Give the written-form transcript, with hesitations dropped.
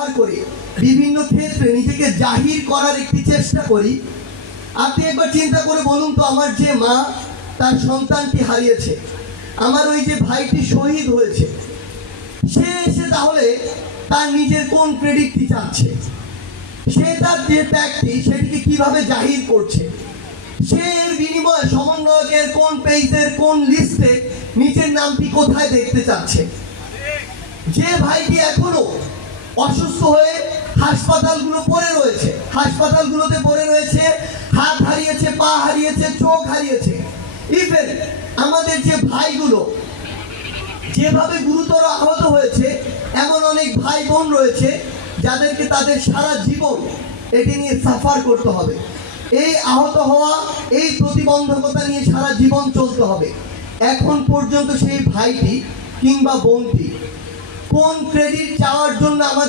ব্যবহার করে বিভিন্ন ক্ষেত্রে নিজেকে জাহির করার একটি চেষ্টা করি। আপনি একবার চিন্তা করে বলুন তো, আমার যে মা তার সন্তানটি হারিয়েছে, আমার ওই যে ভাইটি শহীদ হয়েছে, সে এসে তাহলে তার নিজের কোন ক্রেডিটটি চাচ্ছে? সে তার যে ত্যাগটি সেটিকে কিভাবে জাহির করছে? সে এর বিনিময়ে সমন্বয়কের কোন পেজের কোন লিস্টে নিজের নামটি কোথায় দেখতে চাচ্ছে? যে ভাইটি এখনো অসুস্থ হয়ে হাসপাতালগুলো পড়ে রয়েছে, হাসপাতালগুলোতে পড়ে রয়েছে, হাত হারিয়েছে, পা হারিয়েছে, চোখ হারিয়েছে, ইভেন আমাদের যে ভাইগুলো যেভাবে গুরুতর আহত হয়েছে, এমন অনেক ভাই বোন রয়েছে যাদেরকে তাদের সারা জীবন এটি নিয়ে সাফার করতে হবে। এই আহত হওয়া, এই প্রতিবন্ধকতা নিয়ে সারা জীবন চলতে হবে। এখন পর্যন্ত সেই ভাইটি কিংবা বোনটি কোন ক্রেডিট চাওয়ার জন্য আমাদের